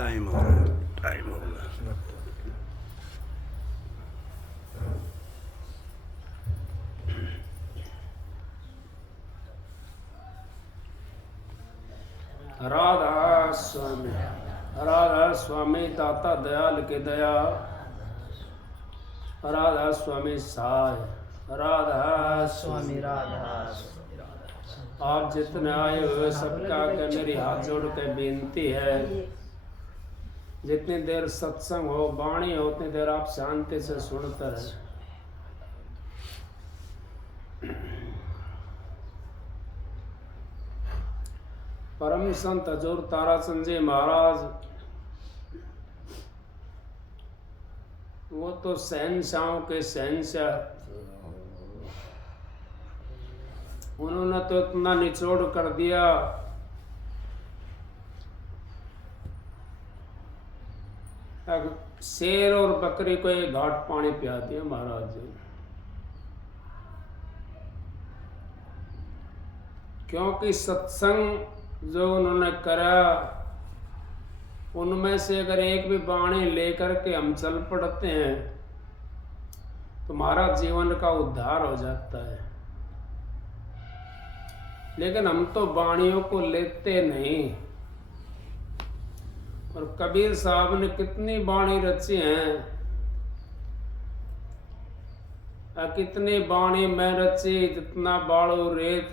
Time हो गया, time हो गया। राधा स्वामी, राधा स्वामी दाता दयाल के दया, राधा स्वामी सहाय, राधा स्वामी, राधा। आप जितने आए हुए सबका के मेरी हाथ जोड़ के बेनती है, जितनी देर सत्संग हो वाणी हो उतनी देर आप शांति से सुनते रहे। परम संत हजूर ताराचंद जी महाराज वो तो शहंशाहों के शहंशाह, उन्होंने तो इतना निचोड़ कर दिया शेर और बकरी को एक घाट पानी पिया दिया महाराज जी। क्योंकि सत्संग जो उन्होंने करा उनमें से अगर एक भी वाणी लेकर के हम चल पड़ते हैं तो हमारा जीवन का उद्धार हो जाता है। लेकिन हम तो वाणियों को लेते नहीं। और कबीर साहब ने कितनी वाणी रची हैं, कितनी वाणी मैं रची जितना बाड़ो रेत,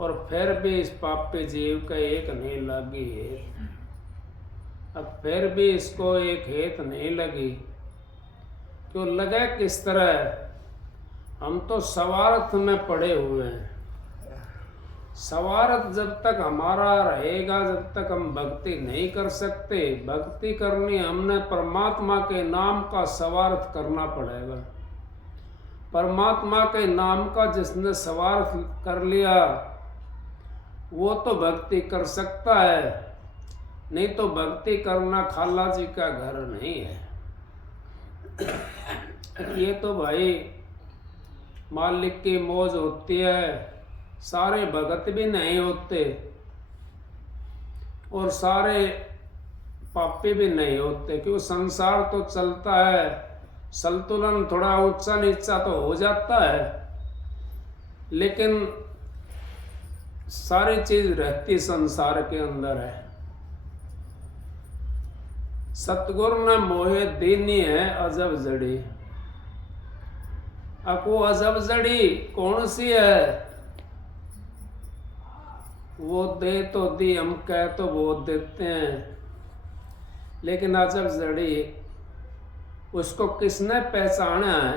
और फिर भी इस पापी जीव का एक नहीं लगी है। अब फिर भी इसको एक हेत नहीं लगी। क्यों लगे किस तरह? हम तो स्वार्थ में पड़े हुए हैं। स्वार्थ जब तक हमारा रहेगा, जब तक हम भक्ति नहीं कर सकते। भक्ति करनी हमने परमात्मा के नाम का स्वार्थ करना पड़ेगा। परमात्मा के नाम का जिसने स्वार्थ कर लिया वो तो भक्ति कर सकता है, नहीं तो भक्ति करना खाला जी का घर नहीं है। ये तो भाई मालिक की मौज होती है, सारे भगत भी नहीं होते और सारे पापी भी नहीं होते, क्योंकि संसार तो चलता है, संतुलन थोड़ा ऊंचा नीचा तो हो जाता है, लेकिन सारी चीज रहती संसार के अंदर है। सतगुरु न मोहे दीनी है अजब जड़ी। अब वो अजब जड़ी कौन सी है? वो दे तो दी, हम कह तो बहुत देते हैं, लेकिन अजब जड़ी उसको किसने पहचाना है?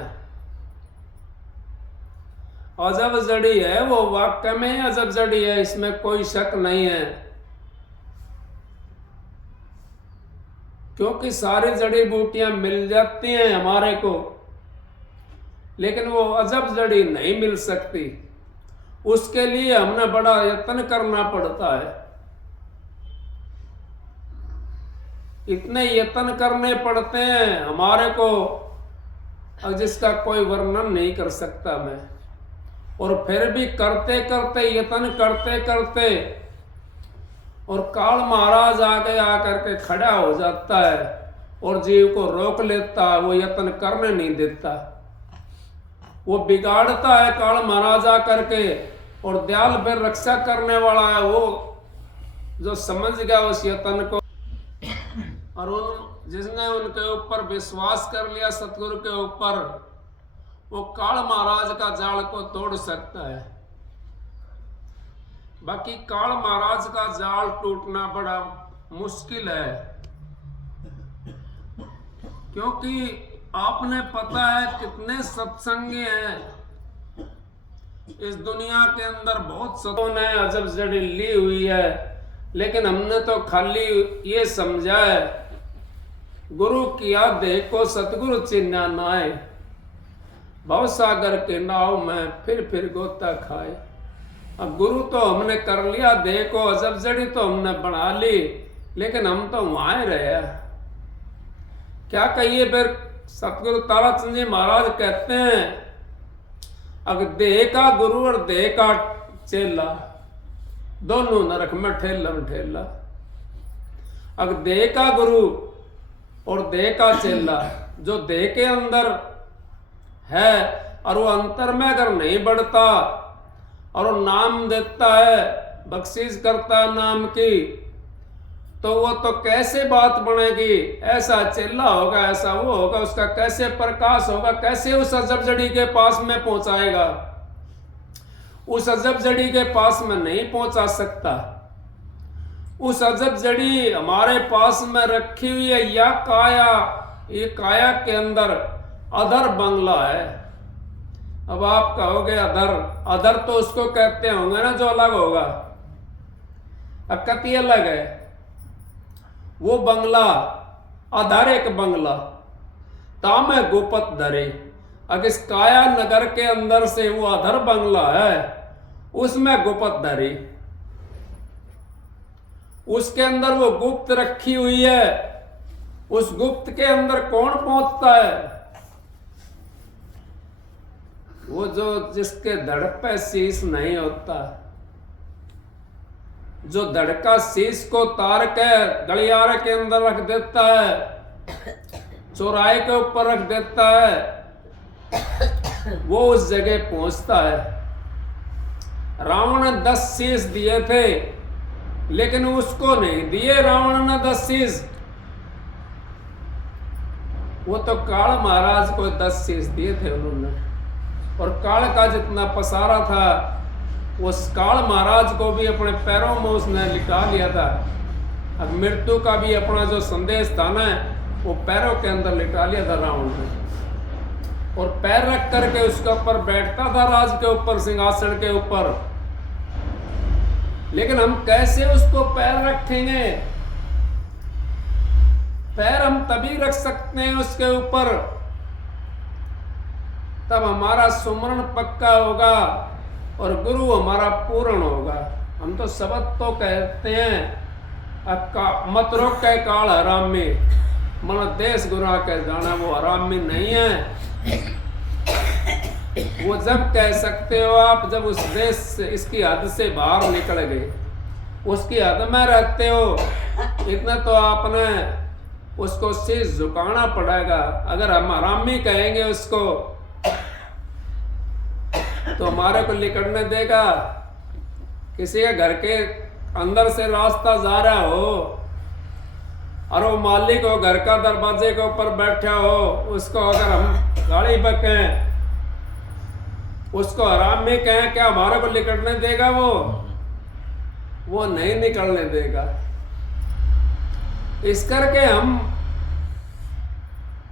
अजब जड़ी है वो, वाकई में अजब जड़ी है, इसमें कोई शक नहीं है। क्योंकि सारी जड़ी बूटियां मिल जाती हैं हमारे को, लेकिन वो अजब जड़ी नहीं मिल सकती। उसके लिए हमने बड़ा यत्न करना पड़ता है। इतने यत्न करने पड़ते हैं हमारे को, जिसका कोई वर्णन नहीं कर सकता मैं। और फिर भी करते करते, यत्न करते करते, और काल महाराज आगे आकर के खड़ा हो जाता है और जीव को रोक लेता है। वो यत्न करने नहीं देता, वो बिगाड़ता है काल महाराज आकर के। और दयाल फिर रक्षा करने वाला है वो, जो समझ गया उस यत्न को, और जिसने उनके ऊपर विश्वास कर लिया, सतगुरु के ऊपर, वो काल महाराज का जाल को तोड़ सकता है। बाकी काल महाराज का जाल टूटना बड़ा मुश्किल है, क्योंकि आपने पता है कितने सत्संगी हैं इस दुनिया के अंदर। बहुत सतों ने अजब जड़ी ली हुई है, लेकिन हमने तो खाली ये समझा है, गुरु किया देखो सतगुरु चिन्ह नाए, भव सागर के नाव में फिर गोता खाए। अब गुरु तो हमने कर लिया देखो, अजब जड़ी तो हमने बना ली, लेकिन हम तो वहां रहे। क्या कहिए फिर? सतगुरु ताराचंद जी महाराज कहते हैं, अगर देह का गुरु और देह का चेला, दोनों नरक में ठेला। अगर देह का गुरु और देह का चेला, जो देह के अंदर है और वो अंतर में अगर नहीं बढ़ता और वो नाम देता है, बख्शीश करता है नाम की, तो वो तो कैसे बात बनेगी? ऐसा चेला होगा, ऐसा वो होगा, उसका कैसे प्रकाश होगा? कैसे उस अजब जड़ी के पास में पहुंचाएगा? उस अजब जड़ी के पास में नहीं पहुंचा सकता। उस अजब जड़ी हमारे पास में रखी हुई है या काया, ये काया के अंदर अधर बंगला है। अब आप कहोगे अधर, अधर तो उसको कहते होंगे ना जो अलग होगा, अब कति अलग है वो बंगला। अधर एक बंगला, ताम है गोपत धरे। अगर इस काया नगर के अंदर से वो अधर बंगला है, उसमें गुप्त धरी, उसके अंदर वो गुप्त रखी हुई है। उस गुप्त के अंदर कौन पहुंचता है? वो जो जिसके धड़ पे शीश नहीं होता, जो धड़ का शीश को तार के गलियारे के अंदर रख देता है, चौराहे के ऊपर रख देता है, वो उस जगह पहुंचता है। रावण ने 10 शीश दिए थे, लेकिन उसको नहीं दिए रावण ने 10 शीश। वो तो काल महाराज को 10 शीश दिए थे उन्होंने, और काल का जितना पसारा था उस काल महाराज को भी अपने पैरों में उसने लिटा लिया था। अब मृत्यु का भी अपना जो संदेश था ना, वो पैरों के अंदर लिटा लिया था रावण ने, और पैर रख करके उसके ऊपर बैठता था, राज के ऊपर, सिंहासन के ऊपर। लेकिन हम कैसे उसको पैर रखेंगे? पैर हम तभी रख सकते हैं उसके ऊपर तब हमारा सुमरण पक्का होगा और गुरु हमारा पूर्ण होगा। हम तो शब्द तो कहते हैं, मत रोक के काल हराम में, मन देश गुरा के जाना, वो हराम में नहीं है। वो जब कह सकते हो आप जब उस देश से इसकी हद से बाहर निकल गए, उसकी हद में रहते हो, इतना तो आपने उसको शीश झुकाना पड़ेगा। अगर हम हरामी कहेंगे उसको तो हमारे को लिकड़ने देगा। किसी के घर के अंदर से रास्ता जा रहा हो और वो मालिक हो घर का दरवाजे के ऊपर बैठा हो, उसको अगर हम गाड़ी बकें, उसको हरामी कहें, क्या हमारे को लिकड़ने देगा? वो नहीं निकलने देगा। इस करके हम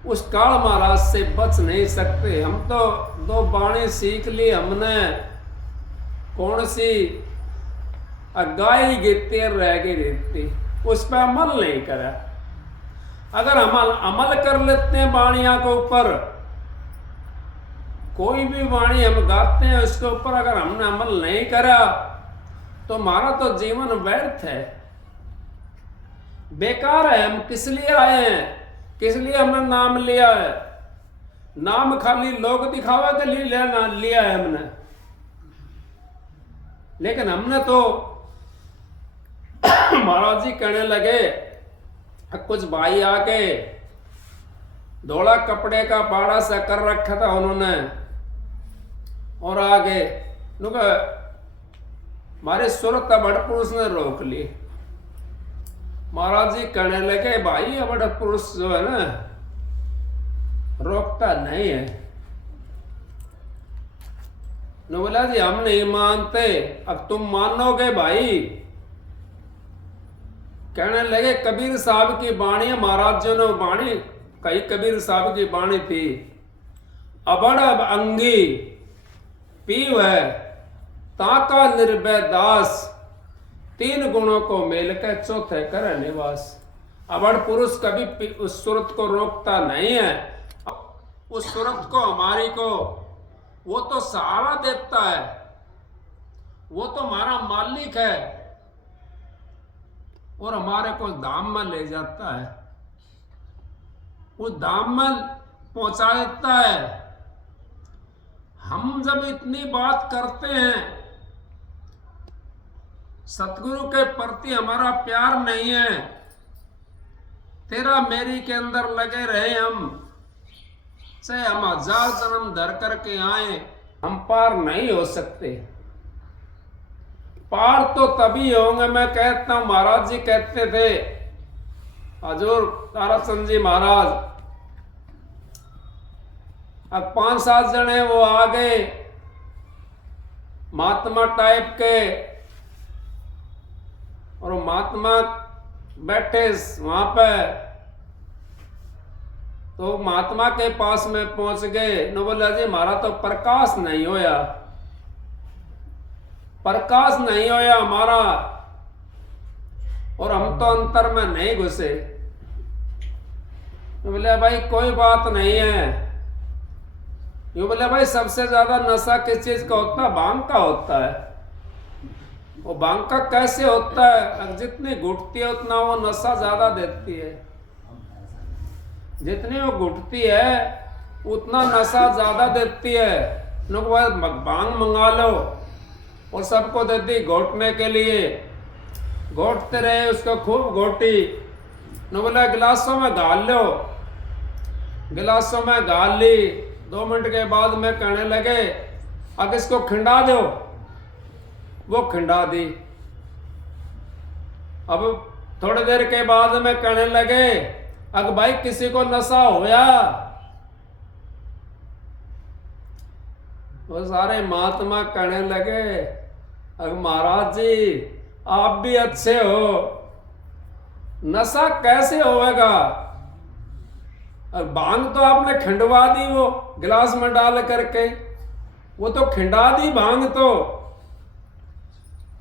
उस काल महाराज से बच नहीं सकते। हम तो 2 बाणी सीख ली हमने, कौन सी? गाय गिरती रह गई रहती, उस पर अमल नहीं करा। अगर हम अमल कर लेते हैं बाणिया के ऊपर, कोई भी वाणी हम गाते हैं उसके ऊपर अगर हमने अमल नहीं करा तो हमारा तो जीवन व्यर्थ है, बेकार है। हम किस लिए आए हैं? किस लिए हमने नाम लिया है? नाम खाली लोग दिखावा के लिए लिया है हमने, लेकिन हमने तो महाराज जी कहने लगे, कुछ भाई आके धोला कपड़े का बाड़ा सा कर रखा था उन्होंने, और आगे हमारे सूरत बड़ पुरुष ने रोक ली। महाराज जी कहने लगे, भाई बड़ा पुरुष जो है ना रोकता नहीं है। बोला जी हम नहीं मानते, अब तुम मानोगे भाई। कहने लगे कबीर साहब की बाणी है, महाराज जी ने बाणी कई कबीर साहब की बाणी थी, अबड़ अंगी पीव है ताका निर्भय दास, 3 गुणों को मेल के चौथे कर निवास। अबड़ पुरुष कभी उस सूरत को रोकता नहीं है, उस सूरत को हमारी को वो तो सहारा देता है, वो तो हमारा मालिक है और हमारे को धाम में ले जाता है, उस धाम में पहुंचा देता है। हम जब इतनी बात करते हैं, सतगुरु के प्रति हमारा प्यार नहीं है, तेरा मेरी के अंदर लगे रहे हम, चाहे हम 1000 जन्म धर करके आए, हम पार नहीं हो सकते। पार तो तभी होंगे, मैं कहता हूं, महाराज जी कहते थे, हजूर ताराचंद जी महाराज, अब 5-7 जने वो आ गए महात्मा टाइप के, और महात्मा बैठे वहां पे, तो महात्मा के पास में पहुंच गए। न बोला जी हमारा तो प्रकाश नहीं होया, प्रकाश नहीं होया हमारा, और हम तो अंतर में नहीं घुसे। बोले भाई कोई बात नहीं है। यूं बोले भाई सबसे ज्यादा नशा किस चीज का होता है? भांग का होता है। वो भांग का कैसे होता है? जितनी घुटती है उतना वो नशा ज्यादा देती है, जितनी वो घुटती है उतना नशा ज्यादा देती है। भांग मंगा लो और सबको देती घोटने के लिए, घोटते रहे उसको खूब घोटी। न बोला गिलासों में गाल लो, गिलासों में गाल ली। 2 मिनट के बाद में कहने लगे अब इसको खिंडा दो, वो खिंडा दी। अब थोड़ी देर के बाद में कहने लगे अगर भाई किसी को नशा होया, वो सारे महात्मा कहने लगे अगर महाराज जी आप भी अच्छे हो, नशा कैसे होएगा? और भांग तो आपने खिंडवा दी, वो गिलास में डाल करके, वो तो खिंडा दी भांग, तो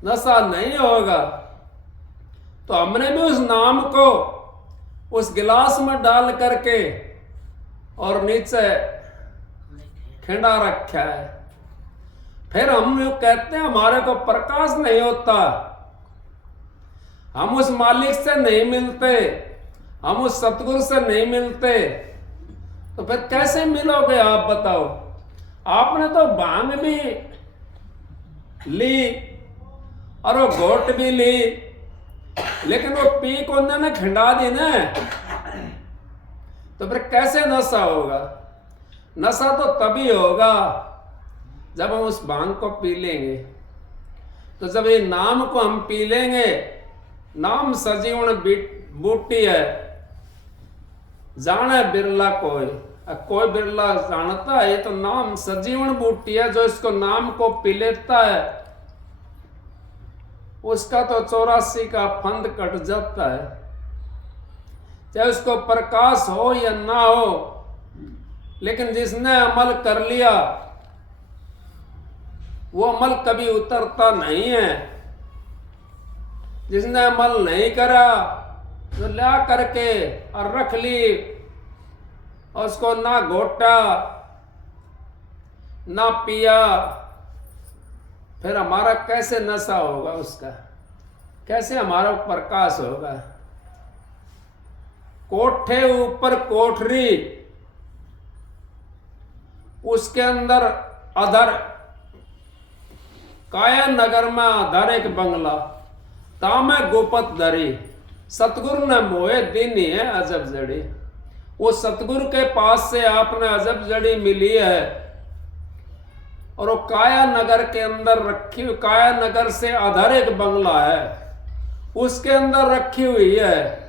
नशा नहीं होगा। तो हमने भी उस नाम को उस गिलास में डाल करके और नीचे खिंडा रखा है। फिर हम लोग कहते हैं हमारे को प्रकाश नहीं होता, हम उस मालिक से नहीं मिलते, हम उस सतगुरु से नहीं मिलते, तो फिर कैसे मिलोगे आप बताओ? आपने तो भांग भी ली और वो घोट भी ली, लेकिन वो पी को ने खिंडा दी ना, तो फिर कैसे नशा होगा? नशा तो तभी होगा जब हम उस भांग को पी लेंगे। तो जब ये नाम को हम पी लेंगे, नाम सजीवन बूटी है, जाने बिरला कोई बिरला जानता है। तो नाम सजीवन बूटी है, जो इसको नाम को पी लेता है उसका तो 84 का फंद कट जाता है। चाहे उसको प्रकाश हो या ना हो, लेकिन जिसने अमल कर लिया वो अमल कभी उतरता नहीं है। जिसने अमल नहीं करा तो ला करके और रख ली, और उसको ना घोटा ना पिया, फिर हमारा कैसे नशा होगा? उसका कैसे हमारा प्रकाश होगा? कोठे ऊपर कोठरी, उसके अंदर अधर, काया नगर में अधर एक बंगला, तामे गोपत धरी, सतगुरु ने मोहे दीनी है अजब जड़ी। वो सतगुरु के पास से आपने अजब जड़ी मिली है, और वो काया नगर के अंदर रखी, काया नगर से अधर एक बंगला है, उसके अंदर रखी हुई है।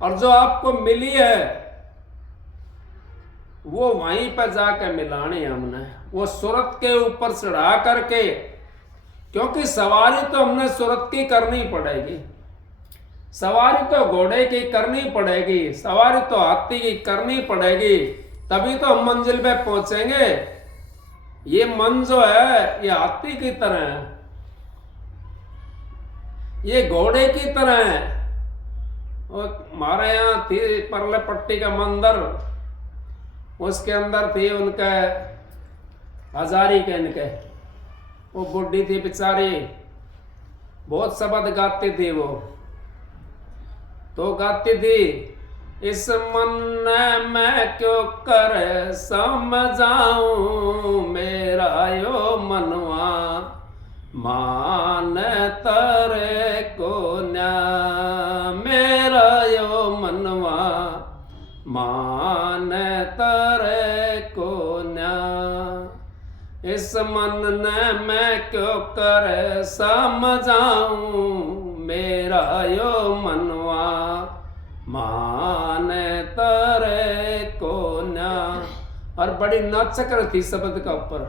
और जो आपको मिली है वो वहीं पर जाकर मिलानी हमने, वो सूरत के ऊपर चढ़ा करके, क्योंकि सवारी तो हमने सूरत की करनी पड़ेगी, सवारी तो घोड़े की करनी पड़ेगी, सवारी तो हाथी की करनी पड़ेगी, तभी तो हम मंजिल पे पहुंचेंगे। ये मन जो है ये हाथी की तरह है, ये घोड़े की तरह है। और हमारे यहाँ थी परले पट्टी का मंदिर, उसके अंदर थी उनके हजारी के, इनके वो बुढ़ी थी बेचारी, बहुत शब्द गाती थी वो, तो गाती थी, इस मन में क्यों कर समझाऊं मेरा यो मनवा, मान तरे को न्या, मेरा यो मनवा मान तरे को न्या। इस मन ने मैं क्यों कर समझाऊं मेरा यो मनवा, मान तरे को न्या। और बड़ी नाचक थी शब्द का ऊपर,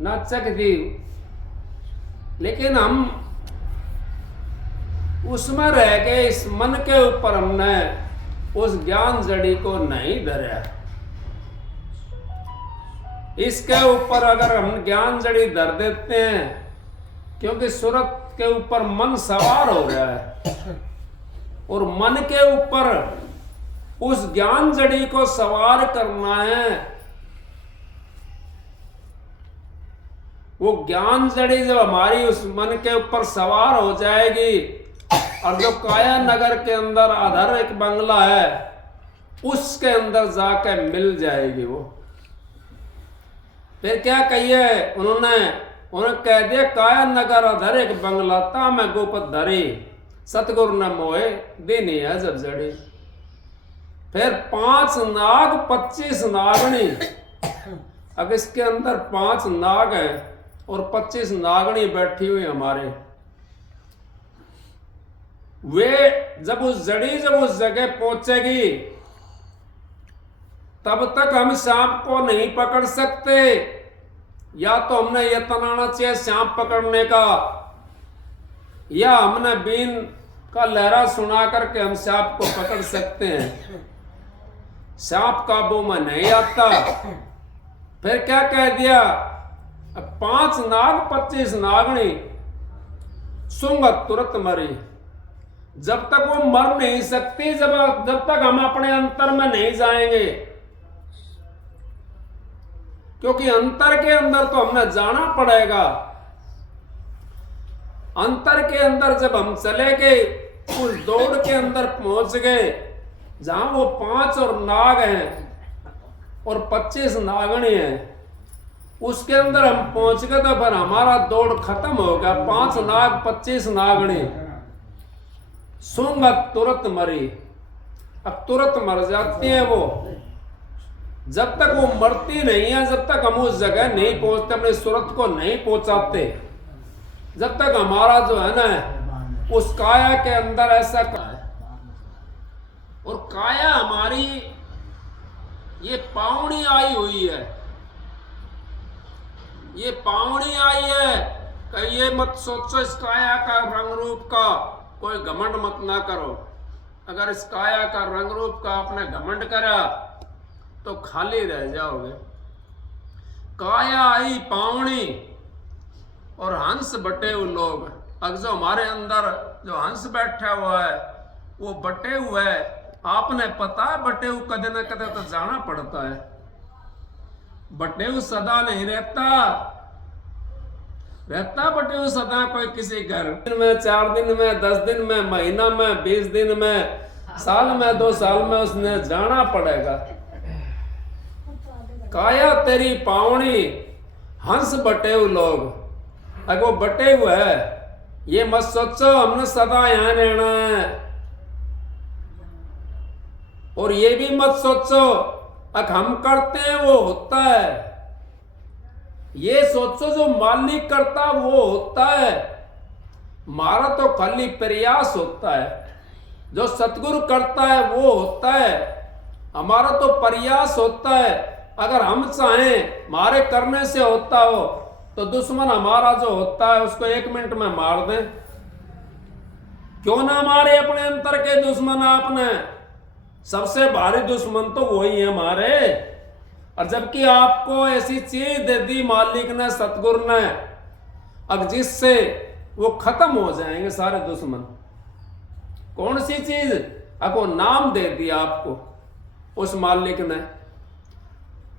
नाचक थी, लेकिन हम उसमें रह गए, इस मन के ऊपर हमने उस ज्ञान जड़ी को नहीं धरा। इसके ऊपर अगर हम ज्ञान जड़ी धर देते हैं, क्योंकि सूरत के ऊपर मन सवार हो गया है, और मन के ऊपर उस ज्ञान जड़ी को सवार करना है। वो ज्ञान जड़ी जब हमारी उस मन के ऊपर सवार हो जाएगी, और जो काया नगर के अंदर अधर एक बंगला है उसके अंदर जाकर मिल जाएगी वो, फिर क्या कहिए उन्होंने कह दिया, काया नगर अधर एक बंगला, ता मैं गोपत धरी, सतगुरु न मोहे दीनी है जब जड़ी। फिर 5 नाग 25 नागणी, अब इसके अंदर 5 नाग हैं और 25 नागणी बैठी हुई हमारे। वे जब उस जगह पहुंचेगी, तब तक हम सांप को नहीं पकड़ सकते। या तो हमने यह तनाना चाहिए सांप पकड़ने का, या हमने बीन का लहरा सुना करके हम सांप को पकड़ सकते हैं। सांप काबू में नहीं आता। फिर क्या कह दिया, 5 नाग 25 नागणी, सुंगत तुरंत मरी। जब तक वो मर नहीं सकती, जब तक हम अपने अंतर में नहीं जाएंगे, क्योंकि अंतर के अंदर तो हमें जाना पड़ेगा। अंतर के अंदर जब हम चले गए, उस दौड़ के अंदर पहुंच गए जहां वो 5 और नाग हैं और 25 नागणी हैं, उसके अंदर हम पहुंच गए तो फिर हमारा दौड़ खत्म हो गया। 5 नाग 25 नागणी सूंघ तुरंत मरी। अब तुरंत मर जाती है वो। जब तक वो मरती नहीं है, जब तक हम उस जगह नहीं पहुंचते, अपने सूरत को नहीं पहुंचाते, जब तक हमारा जो है ना उस काया के अंदर ऐसा है। और काया हमारी ये पावनी आई हुई है, ये पावनी आई है। कि ये मत सोचो इस काया का रंग रूप का कोई घमंड मत ना करो। अगर इस काया का रंग रूप का आपने घमंड करा तो खाली रह जाओगे। काया आई पावनी और हंस बटे हुए लोग। अगर जो हमारे अंदर जो हंस बैठा हुआ है वो बटे हुए है। आपने पता है बटे हुए कदे न कदे तो जाना पड़ता है। बटे हुए सदा नहीं रहता बटे हुए सदा कोई किसी घर में, 4 दिन में, 10 दिन में, महीना में, 20 दिन में, साल में, 2 साल में उसने जाना पड़ेगा। काया तेरी पावनी हंस बटे हुए लोग। अगर वो बटे हुए है ये मत सोचो हमने सदा यहां रहना है। और ये भी मत सोचो अगर हम करते हैं वो होता है। ये सोचो जो मालिक करता वो होता है। हमारा तो खाली प्रयास होता है। जो सतगुरु करता है वो होता है। हमारा तो प्रयास होता है। अगर हम चाहें हमारे करने से होता हो तो दुश्मन हमारा जो होता है उसको 1 मिनट में मार दें। क्यों ना मारे अपने अंतर के दुश्मन। आपने सबसे भारी दुश्मन तो वही है हमारे। और जबकि आपको ऐसी चीज दे दी मालिक ने, सतगुरु ने, अब जिससे वो खत्म हो जाएंगे सारे दुश्मन। कौन सी चीज? अब वो नाम दे दिया आपको उस मालिक ने।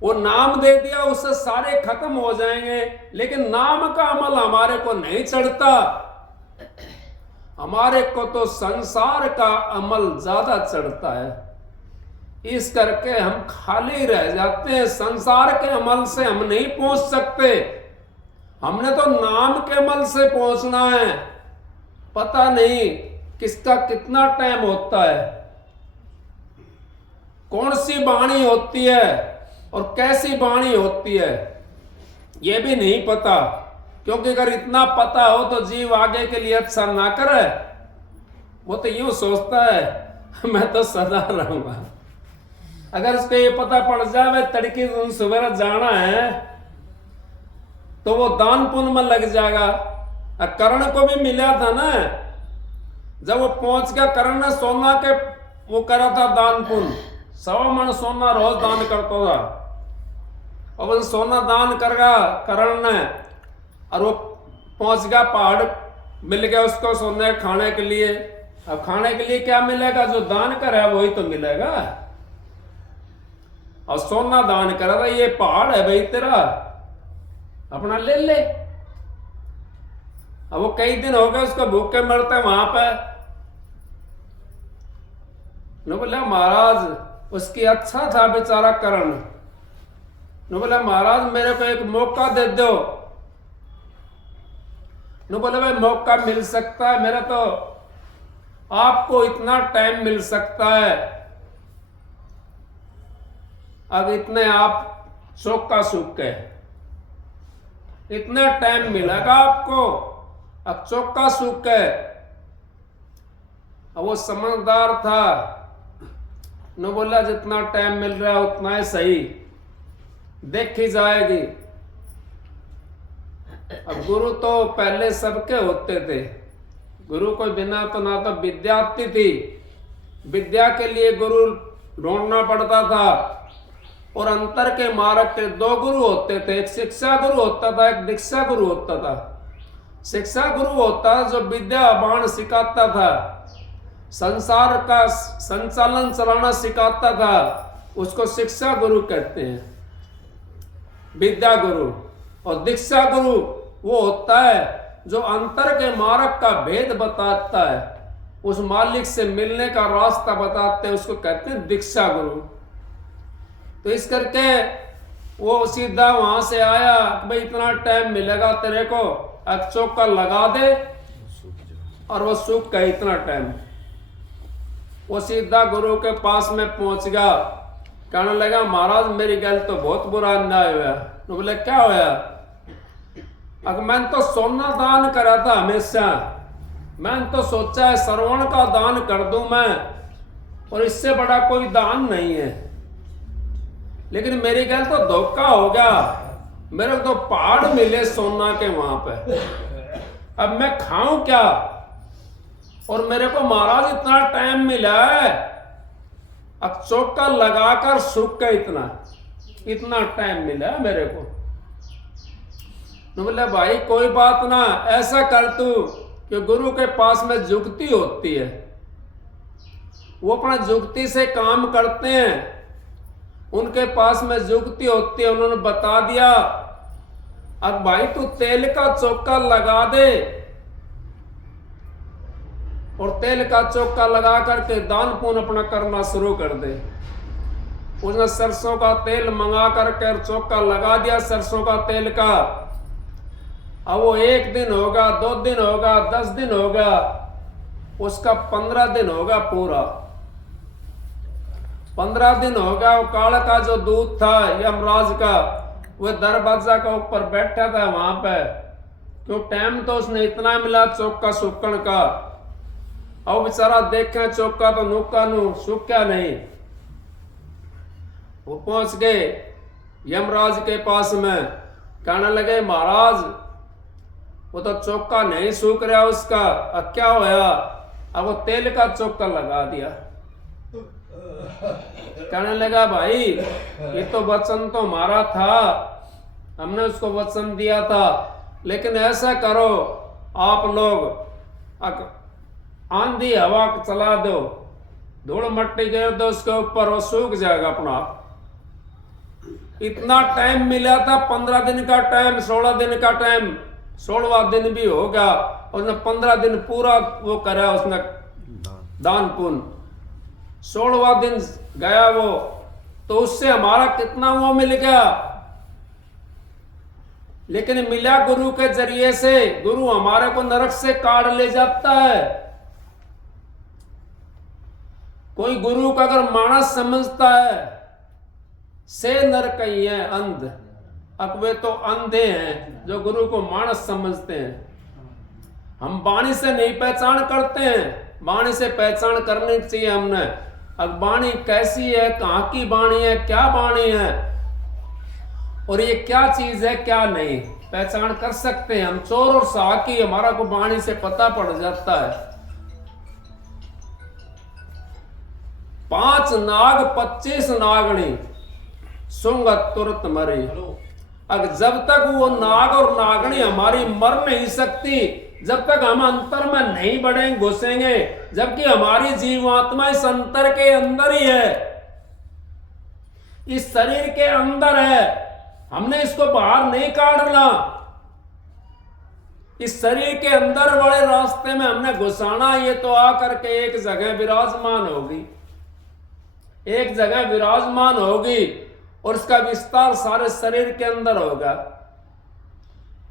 वो नाम दे दिया उससे सारे खत्म हो जाएंगे। लेकिन नाम का अमल हमारे को नहीं चढ़ता। हमारे को तो संसार का अमल ज्यादा चढ़ता है। इस करके हम खाली रह जाते हैं। संसार के अमल से हम नहीं पहुंच सकते। हमने तो नाम के अमल से पहुंचना है। पता नहीं किसका कितना टाइम होता है, कौन सी वाणी होती है और कैसी वाणी होती है ये भी नहीं पता। क्योंकि अगर इतना पता हो तो जीव आगे के लिए अच्छा ना करे। वो तो यूं सोचता है मैं तो सदा रहूंगा। अगर उसको ये पता पड़ जाए तड़के सुबह जाना है तो वो दान पुण्य में लग जाएगा। कर्ण को भी मिला था ना, जब वो पहुंच गया कर्ण ने सोना के वो करा था दान पुण्य। 100 मन सोना रोज दान करता था। और वो सोना दान करेगा कर्ण ने, और वो पहुंच गया पहाड़, मिल गया उसको सोने खाने के लिए। अब खाने के लिए क्या मिलेगा? जो दान करे वही तो मिलेगा। और सोना दान करा था, ये पहाड़ है भाई तेरा, अपना ले ले। अब वो कई दिन हो गए उसको भूखे मरते वहां पे। न बोला महाराज उसकी अच्छा था बेचारा कर्ण। न बोला महाराज मेरे को एक मौका दे दो। न बोले भाई मौका मिल सकता है, मेरा तो आपको इतना टाइम मिल सकता है। अब इतने आप चौका सूख गए, इतना टाइम मिलेगा आपको। अब चौका सूख गए। अब वो समझदार था, न बोला जितना टाइम मिल रहा है उतना ही सही, देखी जाएगी। अब गुरु तो पहले सबके होते थे। गुरु को बिना तो ना तो विद्या आती थी। विद्या के लिए गुरु ढूंढना पड़ता था। और अंतर के मार्ग के 2 गुरु होते थे। एक शिक्षा गुरु होता था, एक दीक्षा गुरु होता था। शिक्षा गुरु होता जो विद्या बाण सिखाता था, संसार का संचालन चलाना सिखाता था, उसको शिक्षा गुरु कहते हैं, विद्या गुरु। और दीक्षा गुरु वो होता है जो अंतर के मार्ग का भेद बताता है, उस मालिक से मिलने का रास्ता बताते हैं, उसको कहते हैं दीक्षा गुरु। तो इस करके वो सीधा वहां से आया, भाई इतना टाइम मिलेगा तेरे को, अब चौका लगा दे, और वो सूख गया इतना टाइम। वो सीधा गुरु के पास में पहुंच गया, कहने लगा महाराज मेरी गल तो बहुत बुरा अन्याय हुआ। तो बोले क्या होया? अगर मैंने तो सोना दान करा था हमेशा, मैंने तो सोचा है श्रवण का दान कर दूं मैं, और इससे बड़ा कोई दान नहीं है, लेकिन मेरी गल तो धोखा हो गया, मेरे को तो पहाड़ मिले सोना के वहां पे, अब मैं खाऊं क्या? और मेरे को महाराज इतना टाइम मिला है, अब चौका लगाकर सूख के इतना टाइम मिला है मेरे को। तो बोले भाई कोई बात ना, ऐसा कर तू कि गुरु के पास में जुक्ति होती है, वो अपना जुक्ति से काम करते हैं, उनके पास में जुक्ति होती है। उन्होंने बता दिया अब भाई तू तेल का चौका लगा दे, और तेल का चौका लगा करके दान पुण्य अपना करना शुरू कर दे। उसने सरसों का तेल मंगा करके चौका लगा दिया सरसों का तेल का। अब वो 1 दिन होगा, 2 दिन होगा, 10 दिन होगा, उसका 15 दिन होगा पूरा। 15 दिन होगा। वो काल का जो दूत था यमराज का, वो दरवाजा के ऊपर बैठा था वहां पे, क्यों टाइम तो उसने इतना मिला चौका सूखण का। अब बेचारा देखे चौका तो नुका नु सूखा नहीं। वो पहुंच गए यमराज के पास में, कहने लगे महाराज वो तो चौका नहीं सूख रहा उसका, अब क्या होया? अब वो तेल का चौका लगा दिया। कहने लगा भाई ये तो वचन तो हमारा था, हमने उसको वचन दिया था, लेकिन ऐसा करो आप लोग आंधी हवा चला दो, धूल मट्टी गिर दो उसके ऊपर, वो सूख जाएगा अपना। इतना टाइम मिला था, 15 दिन का टाइम, 16 दिन का टाइम, 16वां दिन भी हो गया। उसने 15 दिन पूरा वो करा उसने दान पुण्य, 16वां दिन गया वो, तो उससे हमारा कितना वो मिल गया। लेकिन मिला गुरु के जरिए से, गुरु हमारे को नरक से काट ले जाता है। कोई गुरु का अगर मानस समझता है से नरक ही है अंध, अब वे तो अंधे हैं जो गुरु को मानस समझते हैं। हम वाणी से नहीं पहचान करते हैं, वाणी से पहचान करनी चाहिए हमने। अब वाणी कैसी है, कहाँ की वाणी है, क्या वाणी है, और ये क्या चीज है क्या नहीं, पहचान कर सकते हैं हम। चोर और साकी हमारा को वाणी से पता पड़ जाता है। 5 नाग 25 नागणी सुंगत तुरंत मरे। अगर जब तक वो नाग और नागणी हमारी मर नहीं सकती, जब तक हम अंतर में नहीं बढ़ेंगे घुसेंगे, जबकि हमारी जीवात्मा इस अंतर के अंदर ही है, इस शरीर के अंदर है, हमने इसको बाहर नहीं काटना। इस शरीर के अंदर वाले रास्ते में हमने घुसाना, ये तो आकर के एक जगह विराजमान होगी, एक जगह विराजमान होगी, और इसका विस्तार सारे शरीर के अंदर होगा।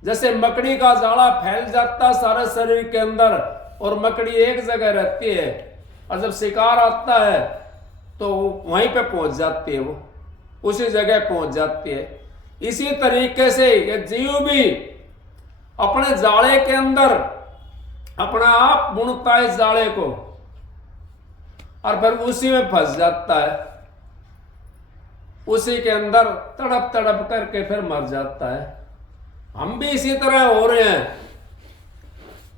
जैसे मकड़ी का जाला फैल जाता सारे शरीर के अंदर, और मकड़ी एक जगह रहती है, और जब शिकार आता है तो वहीं पे पहुंच जाती है, वो उसी जगह पहुंच जाती है। इसी तरीके से ये जीव भी अपने जाले के अंदर अपना आप बुनता है इस जाले को, और फिर उसी में फंस जाता है, उसी के अंदर तड़प तड़प करके फिर मर जाता है। हम भी इसी तरह हो रहे हैं।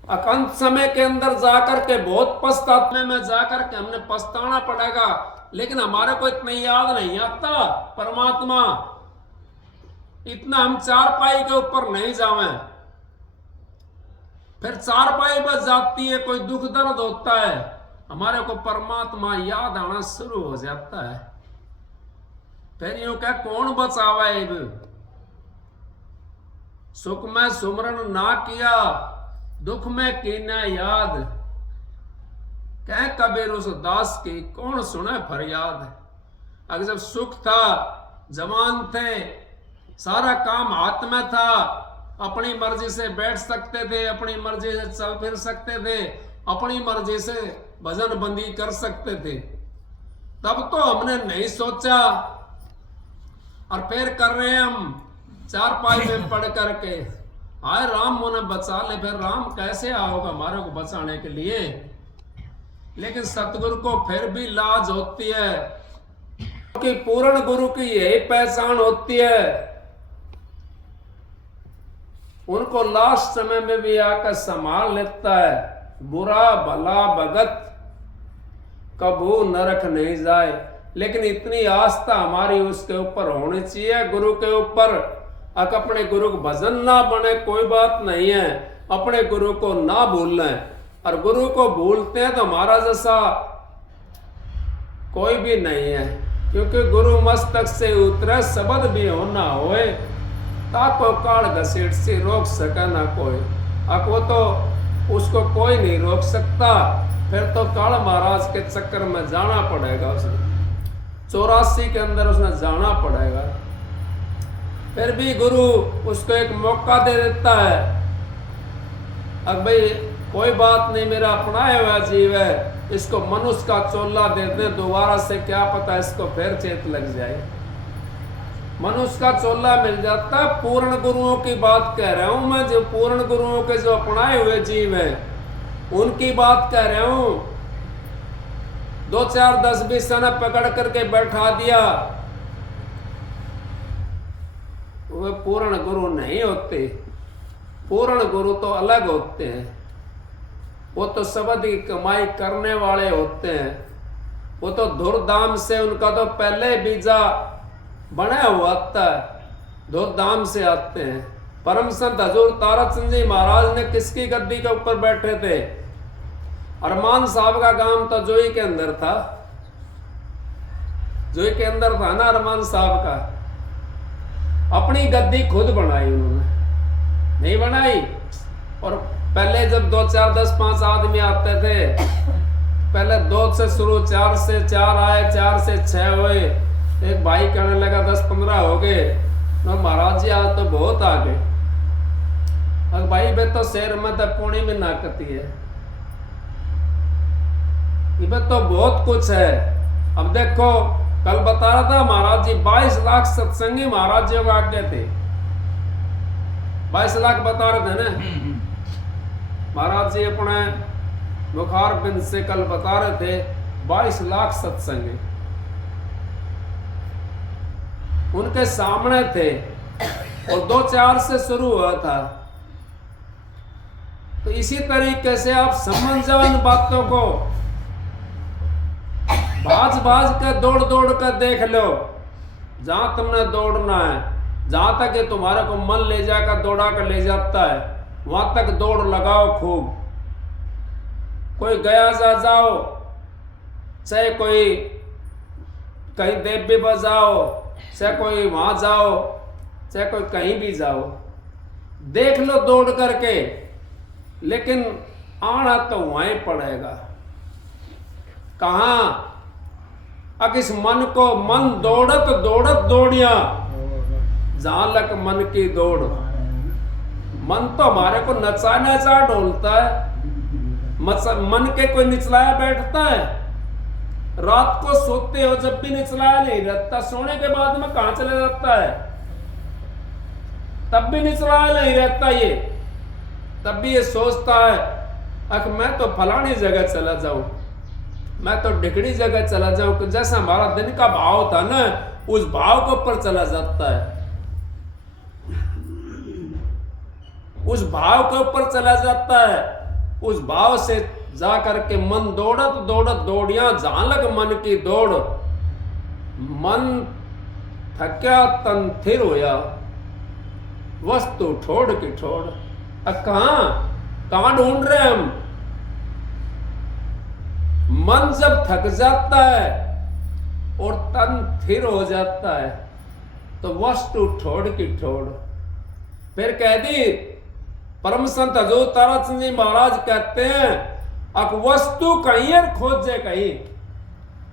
अंत समय के अंदर जाकर के बहुत पछताने में जाकर के हमने पछताना पड़ेगा, लेकिन हमारे को इतना याद नहीं आता परमात्मा, इतना हम चारपाई के ऊपर नहीं जावे। फिर चारपाई बच जाती है, कोई दुख दर्द होता है, हमारे को परमात्मा याद आना शुरू हो जाता है। फिर यूं क्या कौन बचावा है? सुख में सुमरन ना किया, दुख में कीना याद, कह कबीर उस दास की कौन सुने फरियाद। अगर जब सुख था, जवान थे, सारा काम हाथ में था, अपनी मर्जी से बैठ सकते थे, अपनी मर्जी से चल फिर सकते थे, अपनी मर्जी से भजन बंदी कर सकते थे। तब तो हमने नहीं सोचा, और फिर कर रहे हैं हम चारपाई में पढ़ करके, हाय राम मुझे बचा ले। फिर राम कैसे आओगे हमारे को बचाने के लिए? लेकिन सतगुरु को फिर भी लाज होती है, क्योंकि पूर्ण गुरु की यही पहचान होती है। उनको लास्ट समय में भी आकर संभाल लेता है। बुरा भला भगत कबू नरक नहीं जाए। लेकिन इतनी आस्था हमारी उसके ऊपर होनी चाहिए, गुरु के ऊपर। अपने गुरु को भजन ना बने कोई बात नहीं है, अपने गुरु को ना भूलें। और गुरु को भूलते हैं तो हमारा जैसा कोई भी नहीं है, क्योंकि गुरु मस्तक से उतरे शब्द भी हो ना होए, ताको काल घसीट से रोक सके ना कोई। अब वो तो उसको कोई नहीं रोक सकता, फिर तो काल महाराज के चक्कर में जाना पड़ेगा। उसने 84 के अंदर उसने जाना पड़ेगा। फिर भी गुरु उसको एक मौका दे देता है, अब भाई कोई बात नहीं, मेरा अपनाया हुआ जीव है, इसको मनुष्य का चोला दे दे दोबारा से, क्या पता इसको फिर चेत लग जाए। मनुष्य का चोला मिल जाता। पूर्ण गुरुओं की बात कह रहा हूं मैं, जो पूर्ण गुरुओं के जो अपनाए हुए जीव हैं उनकी बात कह रहा हूं। 2 4 10 20 सना पकड़ करके बैठा दिया, वे पूर्ण गुरु नहीं होते। पूर्ण गुरु तो अलग होते हैं, वो तो शब्द की कमाई करने वाले होते हैं। वो तो धुरधाम से, उनका तो पहले बीजा बना हुआ आता है, धुरधाम से आते हैं। परम संत हजूर ताराचंद जी महाराज ने किसकी गद्दी के ऊपर बैठे थे? अरमान साहब का गांव तो जोई के अंदर था, जोई के अंदर था ना अरमान साहब का। अपनी गद्दी खुद बनाई उन्होंने, नहीं बनाई। और पहले जब 2 4 10 5 आदमी आते थे, पहले 2 से शुरू, 4 से 4 आए, 4 से 6 हुए, एक भाई कहने लगा 10 15 हो गए। महाराज जी आज तो बहुत आ गए। अब भाई बे तो शहर में तो पुणे में नाकती है, ये तो बहुत कुछ है। अब देखो कल बता रहा था महाराज जी 22 लाख सत्संगी महाराज जी को आगे थे। 22 लाख बता रहे थे ना महाराज जी, अपने बुखार बिंद से कल बता रहे थे 22 लाख सत्संगी उनके सामने थे, और 2 4 से शुरू हुआ था। तो इसी तरीके से आप समझ जाओ इन बातों को, भाज भाज कर दौड़ दौड़ कर देख लो जहां तुमने दौड़ना है, जहां तक ये तुम्हारे को मन ले जाकर दौड़ा कर ले जाता है वहां तक दौड़ लगाओ खूब। कोई गया जाओ, चाहे कोई कहीं देव भी बजाओ, चाहे कोई वहां जाओ, चाहे कोई कहीं भी जाओ, देख लो दौड़ करके, लेकिन आना तो वहीं पड़ेगा। कहां? अब इस मन को, मन दौड़त दौड़त दौड़िया जहां लक मन की दौड़। मन तो हमारे को नचा नचा ढोलता है, मन के कोई निचलाया बैठता है। रात को सोते हो जब भी निचलाया नहीं रहता, सोने के बाद में कहां चले जाता है, तब भी निचलाया नहीं रहता ये। तब भी ये सोचता है अख मैं तो फलानी जगह चला जाऊं, मैं तो ढिकड़ी जगह चला जाऊं। जैसा हमारा दिन का भाव था ना, उस भाव के ऊपर चला जाता है, उस भाव के ऊपर चला जाता है। उस भाव से जा करके मन दौड़त दौड़त दौड़िया जहां लग मन की दौड़। मन थक्या तन थिर होया, वस्तु ठोड़ की ठोड़। कहां ढूंढ रहे हम? मन जब थक जाता है और तन थिर हो जाता है तो वस्तु ठोड़ की ठोड़। फिर कह दी परम संत हजूर ताराचंद जी महाराज कहते हैं अब वस्तु कहीं है खोजे कहीं।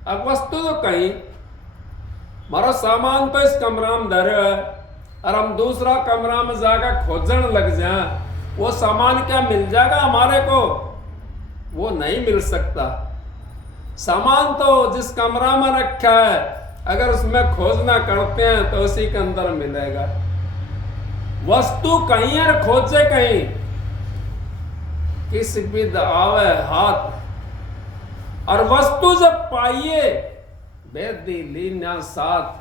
अब वस्तु तो कहीं, मारा सामान तो इस कमरा में धरे है, और हम दूसरा कमरा में जाकर खोजने लग जाए, वो सामान क्या मिल जाएगा हमारे को? वो नहीं मिल सकता। सामान तो जिस कमरा में रखा है, अगर उसमें खोजना करते हैं तो उसी के अंदर मिलेगा। वस्तु कहीं है खोजे कहीं, किस विद आवे हाथ। और वस्तु जब पाइए बेदी लीना साथ।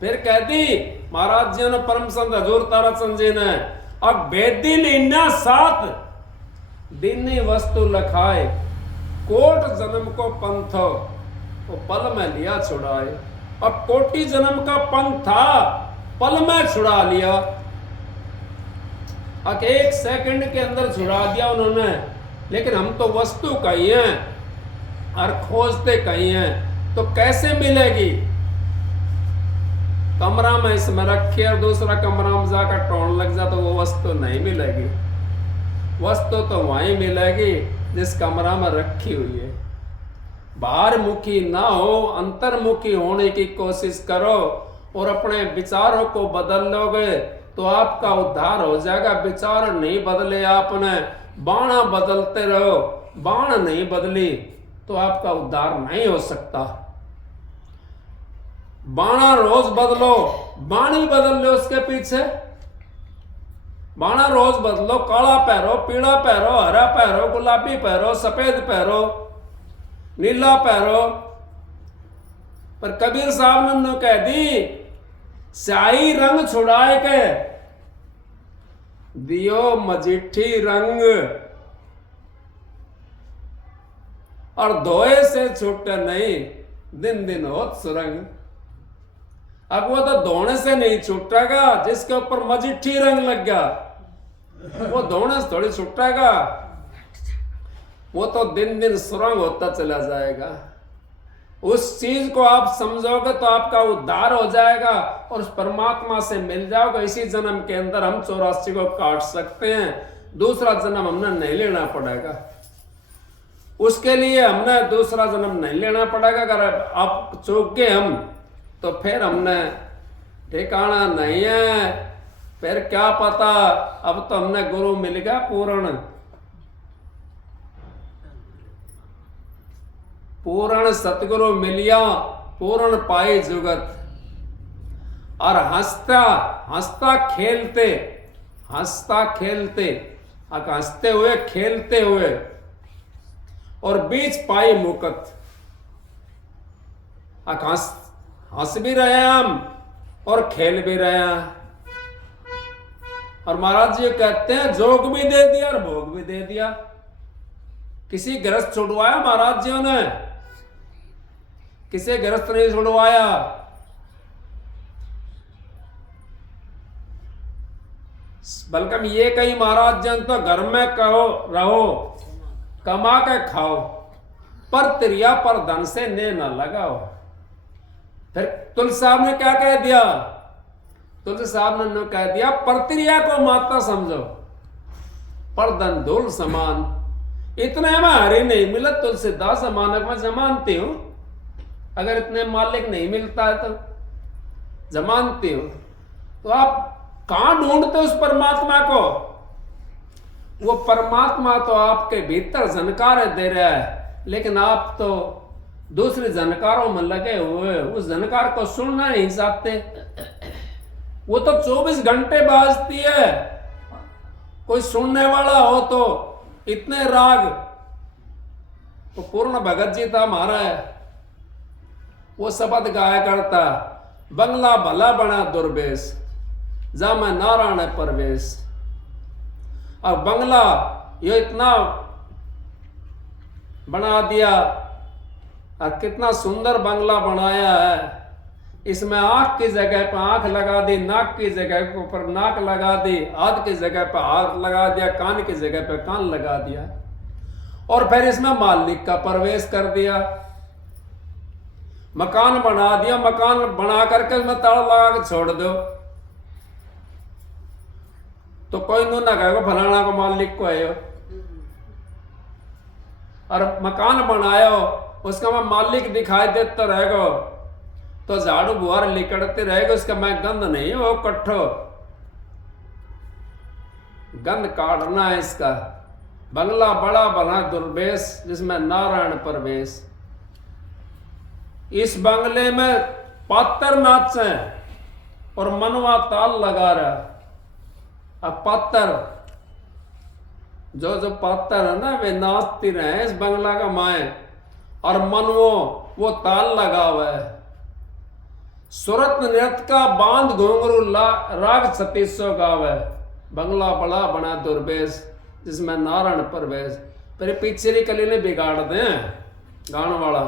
फिर कह दी महाराज जी ने, परम संत हजूर तारा चंद जी ने, अब बेदी लीना साथ दीनी वस्तु लखाए, कोट जन्म को पंथो वो पल में लिया छुड़ाए। अब कोटि जन्म का पंथ था, पल में छुड़ा लिया। अब 1 सेकंड के अंदर छुड़ा दिया उन्होंने। लेकिन हम तो वस्तु कहीं हैं और खोजते कहीं हैं, तो कैसे मिलेगी? कमरा में इसमें रखे और दूसरा कमरा में जाकर टोन लग जा तो वो वस्तु नहीं मिलेगी। वस्तु तो वहीं मिलेगी जिस कमरा में रखी हुई है। बाहर मुखी ना हो, अंतर्मुखी होने की कोशिश करो और अपने विचारों को बदल लोगे तो आपका उद्धार हो जाएगा। विचार नहीं बदले आपने, बाणा बदलते रहो, बाण नहीं बदली तो आपका उद्धार नहीं हो सकता। बाणा रोज बदलो, बाणी बदल लो उसके पीछे। बाणा रोज बदलो, काला पहरो, पीला पहरो, हरा पहरो, गुलाबी पहरो, सफेद पहरो, नीला पहरो। पर कबीर साहब ने कह दी, स्याही रंग छुड़ाए के दियो मजिठी रंग, और धोए से छूटे नहीं दिन दिन होत सुरंग। अब वो तो धोने से नहीं छूटेगा, जिसके ऊपर मजिठी रंग लग गया वो धोने से थोड़ी छूटेगा, वो तो दिन दिन सुरंग होता चला जाएगा। उस चीज को आप समझोगे तो आपका उद्धार हो जाएगा और उस परमात्मा से मिल जाओगे। इसी जन्म के अंदर हम 84 को काट सकते हैं, दूसरा जन्म हमने नहीं लेना पड़ेगा। उसके लिए हमने दूसरा जन्म नहीं लेना पड़ेगा। अगर आप चूक गए हम तो फिर हमने ठिकाना नहीं है, फिर क्या पता। अब तो हमने गुरु मिल गया पूर्ण, पूर्ण सतगुरु मिलिया, पूर्ण पाई जुगत। और हंसता हंसता खेलते, हंसता खेलते, हंसते हुए खेलते हुए, और बीच पाई मुकत। हंस भी रहे हम और खेल भी रहे हैं। और महाराज जी कहते हैं जोग भी दे दिया और भोग भी दे दिया। किसी गृहस्थ छुड़वाया महाराज जी ने? किसी गृहस्थ नहीं छुड़वाया। बल्कि ये कही महाराज जी तो घर में कहो रहो, कमा के खाओ, पर त्रिया पर धन से ने न लगाओ। फिर तुलसी साहब ने क्या कह दिया? तुलसी साहब ने कह दिया परत्रिया को माता समझो, पर धन धूल समान। इतने में हरी नहीं मिला तुलसीदास मानक में जमानती हूं। अगर इतने मालिक नहीं मिलता है तो जमानती हूं। तो आप कहां ढूंढते उस परमात्मा को? वो परमात्मा तो आपके भीतर झनकारे दे रहा है, लेकिन आप तो दूसरे झनकारों में लगे हुए, उस झनकार को सुनना नहीं चाहते। वो तो 24 घंटे बाजती है। कोई सुनने वाला हो तो इतने राग। तो पूर्ण भगत जी था हमारा है, वो शब्द गाया करता, बंगला भला बना दुर्वेश, जा मैं नारायण परवेश। और बंगला ये इतना बना दिया, और कितना सुंदर बंगला बनाया है। इसमें आंख की जगह पर आंख लगा दी, नाक की जगह के ऊपर नाक लगा दी, हाथ की जगह पर हाथ लगा दिया, कान की जगह पर कान लगा दिया, और फिर इसमें मालिक का प्रवेश कर दिया। मकान बना दिया, मकान बना करके उसमें ताला लगा के छोड़ दो तो कोई नू ना कहेगा फलाना को मालिक को है। और मकान बनायो, उसका मैं मालिक दिखाई देता रहेगा तो झाड़ू बुहार लिकड़ते रहेगा, उसका मैं गंध नहीं हो कट्ठो। गंध काढ़ना है इसका। बंगला बड़ा बना दुर्वेश, जिसमें नारायण प्रवेश। इस बंगले में पातर नाचे और मनवा ताल लगा रहा। अब पातर जो पातर है ना, वे नाचती रहे इस बंगला का माए, और मनवो वो ताल लगा हुआ है। सुरत नृत्य का बांध घुंघरू राग 3600 गावे। बंगला बड़ा बना दुर्वेश, जिसमें नारायण प्रवेश। पर पिछली कली ने बिगाड़ दे गाने वाला।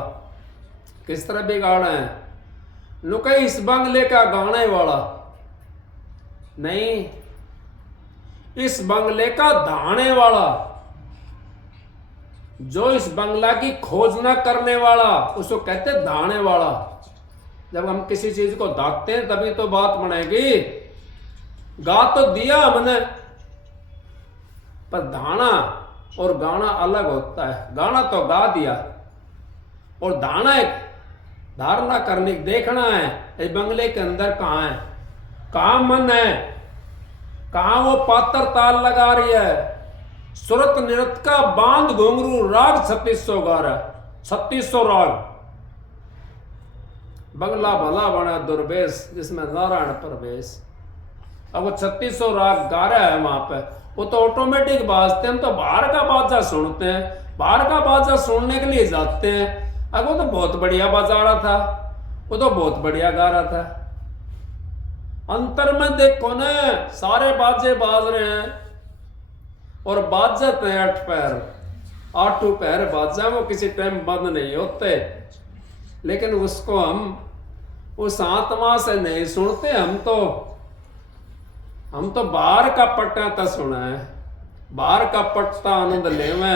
किस तरह बिगाड़े हैं? नुके इस बंगले का गाने वाला नहीं, इस बंगले का धाने वाला। जो इस बंगला की खोज न करने वाला, उसको कहते धाने वाला। जब हम किसी चीज को दागते हैं तभी तो बात बनेगी। गा तो दिया हमने, पर धाना और गाना अलग होता है। गाना तो गा दिया, और धाना एक धारणा करने देखना है इस बंगले के अंदर कहाँ है, कहाँ मन है, कहाँ वो पातर ताल लगा रही है। सुरत नृत्य का बांध घुंघरू राग 3600 गा रहा है, 3600 राग। बंगला भला बना दुर्वेश, जिसमें नारायण प्रवेश। अब वो 3600 राग गा रहा है वहां पे। वो तो ऑटोमेटिक बाजते हैं, हम तो बाहर का बाजा सुनते हैं, बाहर का बाजा सुनने के लिए जाते हैं। अब वो तो बहुत बढ़िया बजा रहा था, वो तो बहुत बढ़िया गा रहा था। अंतर में देखो ना, सारे बाजे बाज रहे हैं और बाजत है 8 पैर, 8 पैर बाजा। वो किसी टाइम बंद नहीं होते, लेकिन उसको हम उस आत्मा से नहीं सुनते। हम तो बाहर का पट्टा तो सुना है, बाहर का पट्टा आनंद लेवे।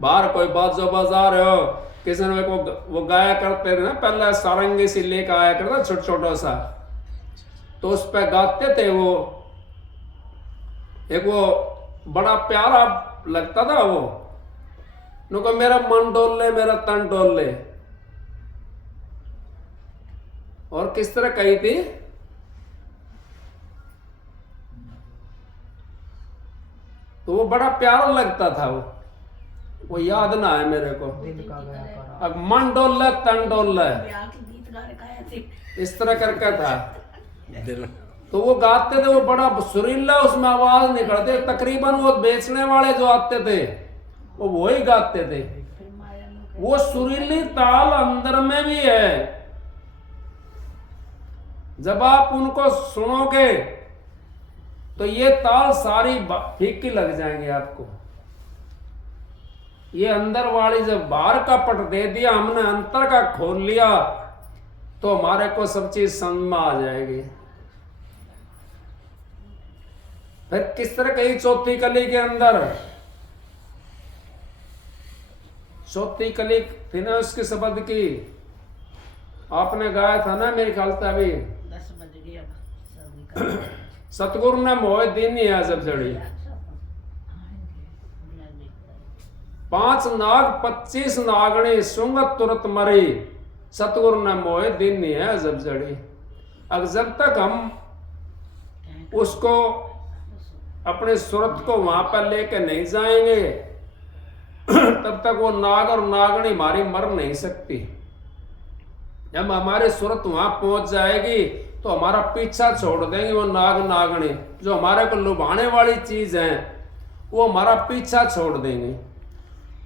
बाहर कोई बाजो बजा रहे हो, किसी ने वो गाया करते थे ना पहले, सारंगी सी लेकर आया करता छोटा छोटा सा, तो उस पर गाते थे। वो एक वो बड़ा प्यारा लगता था वो, नुको मेरा मन डोल ले, मेरा तन डोल ले। और किस तरह कही थी? तो वो बड़ा प्यारा लगता था वो याद ना है मेरे को। अब मन डोल ले तन डोल ले, इस तरह करके था। तो वो गाते थे, वो बड़ा सुरीला उसमें आवाज निकलते। तकरीबन वो बेचने वाले जो आते थे वो वही गाते थे। वो सुरीली ताल अंदर में भी है। जब आप उनको सुनोगे तो ये ताल सारी फीकी लग जाएंगे आपको। ये अंदर वाली जब बाहर का पट दे दिया हमने, अंतर का खोल लिया, तो हमारे को सब चीज समझ में आ जाएगी। फिर किस तरह कही चौथी कली के अंदर, चौथी कली थी ना उसकी शब्द की, आपने गाया था ना मेरे ख्याल से अभी। सतगुरु ने मोह दीनी है जब जड़ी, 5 नाग 25 नागणी सुंगत तुरत मरी। सतगुरु ने मोह दीनी है जब जड़ी। अब जब तक हम उसको अपने सुरत को वहां पर लेके नहीं जाएंगे तब तक वो नाग और नागणी हमारी मर नहीं सकती। जब हमारी सुरत वहां पहुंच जाएगी तो हमारा पीछा छोड़ देंगे वो नाग नागणी, जो हमारे को लुभाने वाली चीज है, वो हमारा पीछा छोड़ देंगे।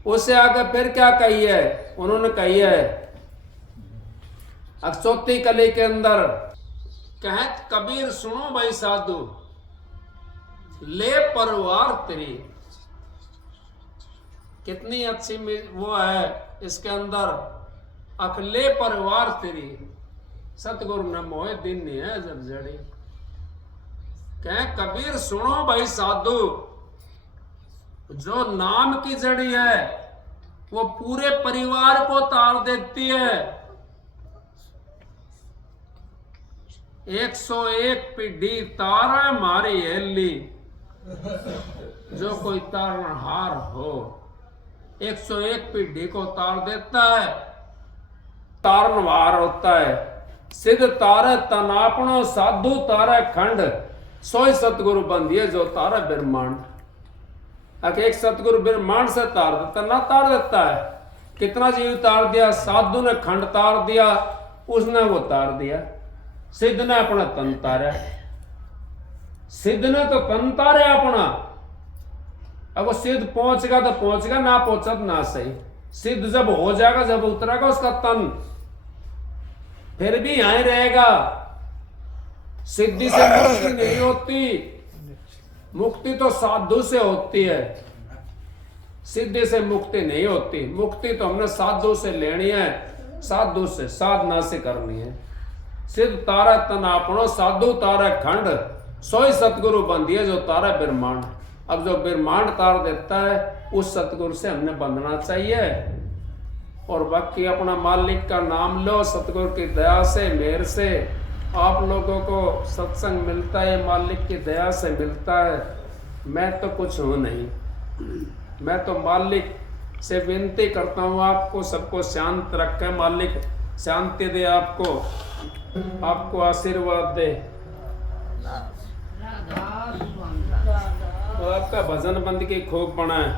उससे आगे फिर क्या कही है उन्होंने? कही है अब चौथी कली के अंदर, कहत कबीर सुनो भाई साधु, ले परवार तेरी। कितनी अच्छी वो है इसके अंदर, अखले परवार तेरी। सतगुरु ने मोहे दिन नहीं है जब जड़ी। कह कबीर सुनो भाई साधु, जो नाम की जड़ी है वो पूरे परिवार को तार देती है। 101 पीढ़ी तारा मारी हेली, जो कोई तारनहार हो 101 पीढ़ी को तार देता है। तारनहार होता है। सिद्ध तारे तनापणो, साधु तारे खंड, सोई सतगुरु बंदिए जो तारे ब्रह्मांड। अगर एक सतगुरु ब्रह्मांड से तार देता ना तार देता है, कितना जीव तार दिया, साधु ने खंड तार दिया, उसने वो तार दिया। सिद्ध ने अपना तन तारा, सिद्ध ने तो तन तारे अपना। अब वो सिद्ध पहुंचेगा तो पहुंचेगा, ना पहुंचा तो ना सही। सिद्ध जब हो जाएगा, जब उतरेगा उसका तन, फिर भी यहीं रहेगा। सिद्धि से मुक्ति नहीं होती, मुक्ति तो साधु से होती है, सिद्धि से मुक्ति नहीं होती। मुक्ति तो हमने साधु से लेनी है, साधु से साधना से करनी है। सिद्ध तारा तन आपनो, साधु तारा खंड, सोई सतगुरु बंधिए जो तारा ब्रह्मांड। अब जो ब्रह्मांड तार देता है, उस सतगुरु से हमने बंधना चाहिए। और बाकी अपना मालिक का नाम लो, सतगुरु की दया से, मेहर से आप लोगों को सत्संग मिलता है, मालिक की दया से मिलता है। मैं तो कुछ हूँ नहीं, मैं तो मालिक से विनती करता हूँ आपको सबको शांत रखे, मालिक शांति दे आपको, आपको आशीर्वाद दे। तो आपका भजन बंद की खूब बनाए।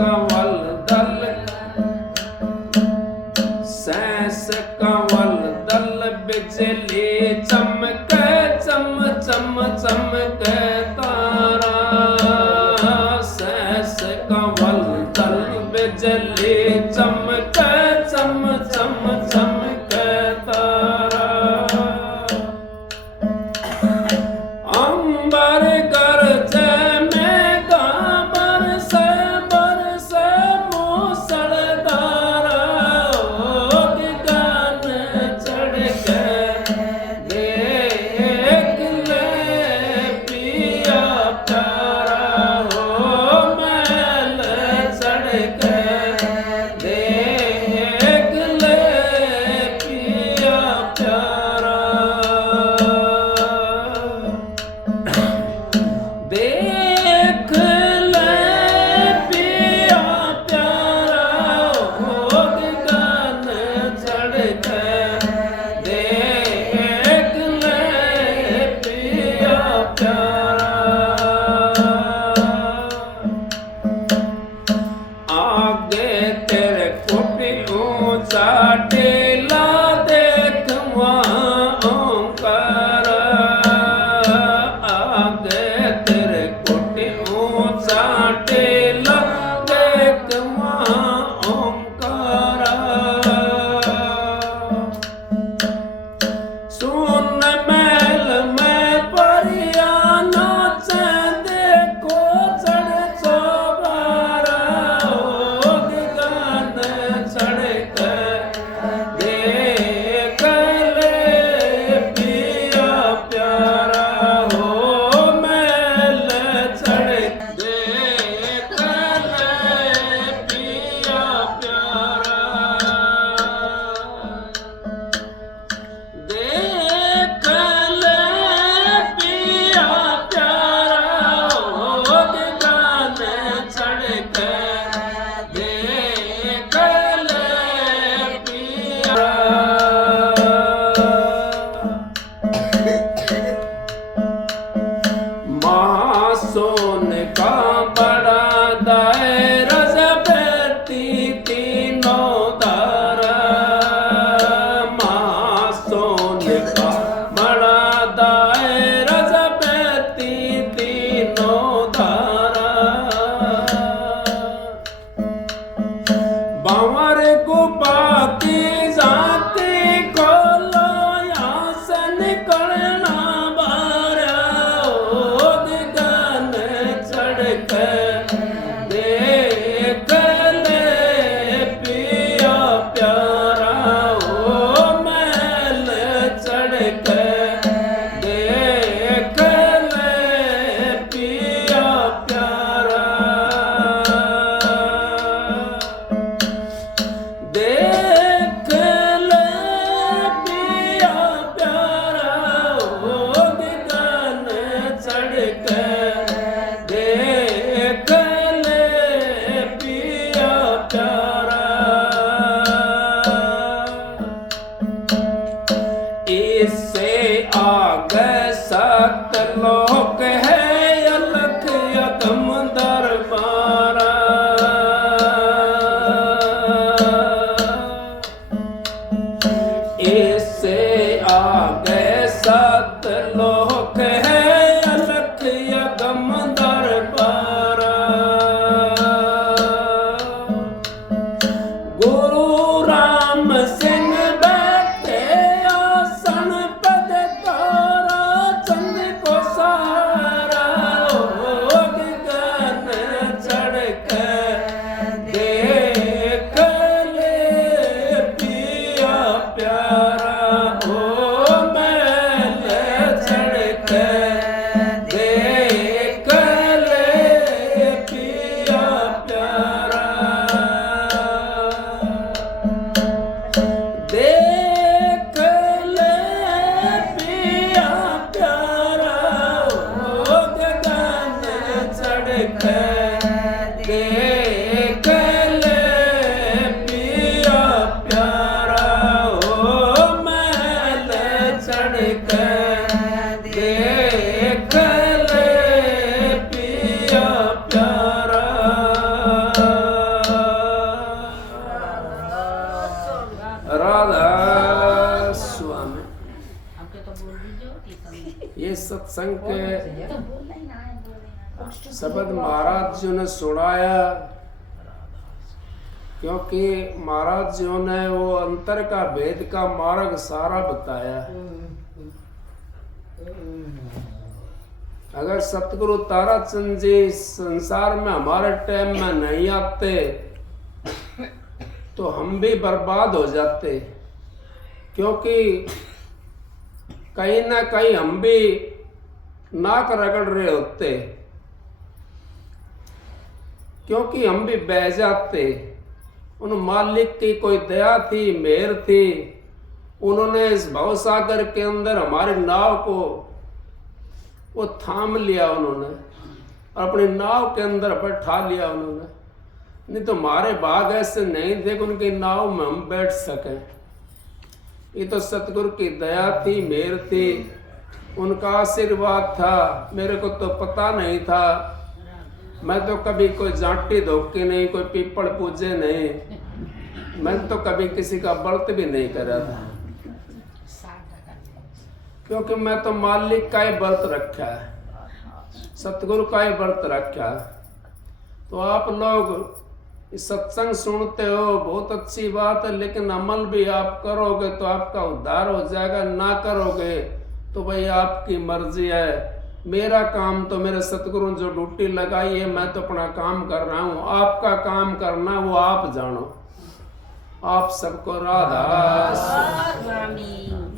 कंवल दल सहस कंवल दल बिजली चमक चम चम चमक तारा सहस कंवल दल बिजली चमक चम चम चमक तारा अंबर गरजे मेघा बरसे बरसे मूसलधारा गगन चढ़ के देख ले पिया प्यारा हो मैल चढ़ के देख ले पिया प्यारा देख ले पिया प्यारा हो गगन चढ़ के देख ले पिया प्यारा आगे तेरे कोटि ऊंचा टीला देख वहाँ ओंकार आगे तेरे कोटि ऊंचा टीला देख वहाँ ओंकार सुन महल में परिया नाचे देखो चढ़ चौबारा हो गगन चढ़ के देख ले पिया प्यारा हो मैल चढ़ देख ले पिया प्यारा देख ले पिया प्यारा हो गगन चढ़ के देख ले पिया महासोन का बड़ा दायरा जबती तीनों दारा महासोन का बड़ा दायरा जबती तीनों दारा बावर गुफा की जाती खोलो यहाँ से निकलना बारा हो गगन चढ़ के देख ले पिया प्यारा हो मैल चढ़ के देख ले पिया प्यारा देख ले पिया प्यारा हो गगन चढ़ के देख ले पिया प्यारा इससे आगे सतलोक है अलख यदम दरबारा इससे आगे सतलोक है अलख यदम दरबारा गुरु राम सिंह बैठे आसन पद तारा चंद को सारा हो गगन चढ़ के देख ले पिया प्यारा हो मैल चढ़ के देख ले पिया प्यारा देख ले पिया प्यारा हो गगन चढ़ के देख ले पिया प्यारा हो मैल चढ़ के देख ले पिया प्यारा सत्संग के शब्द महाराज जी ने सुनाया, क्योंकि महाराज जी ने वो अंतर का भेद का मार्ग सारा बताया। अगर सतगुरु ताराचंद जी संसार में हमारे टाइम में नहीं आते तो हम भी बर्बाद हो जाते, क्योंकि कहीं ना कहीं हम भी नाक रगड़ रहे होते, क्योंकि हम भी बह जाते। उन मालिक की कोई दया थी, मेहर थी, उन्होंने इस भवसागर के अंदर हमारी नाव को वो थाम लिया, उन्होंने अपनी नाव के अंदर बैठा लिया उन्होंने। नहीं तो हमारे भाग ऐसे नहीं थे कि उनकी नाव में हम बैठ सकें। ये तो सतगुरु की दया थी, मेहर थी, उनका आशीर्वाद था। मेरे को तो पता नहीं था, मैं तो कभी कोई जांटी धोखी नहीं, कोई पीपल पूजे नहीं, मैं तो कभी किसी का व्रत भी नहीं करा था, क्योंकि मैं तो मालिक का ही व्रत रखा है, सतगुरु का ही व्रत रखा है। तो आप लोग सत्संग सुनते हो, बहुत अच्छी बात है, लेकिन अमल भी आप करोगे तो आपका उद्धार हो जाएगा, ना करोगे तो भाई आपकी मर्जी है। मेरा काम तो मेरे सतगुरु जो ड्यूटी लगाई है, मैं तो अपना काम कर रहा हूँ, आपका काम करना वो आप जानो। आप सबको राधा स्वामी।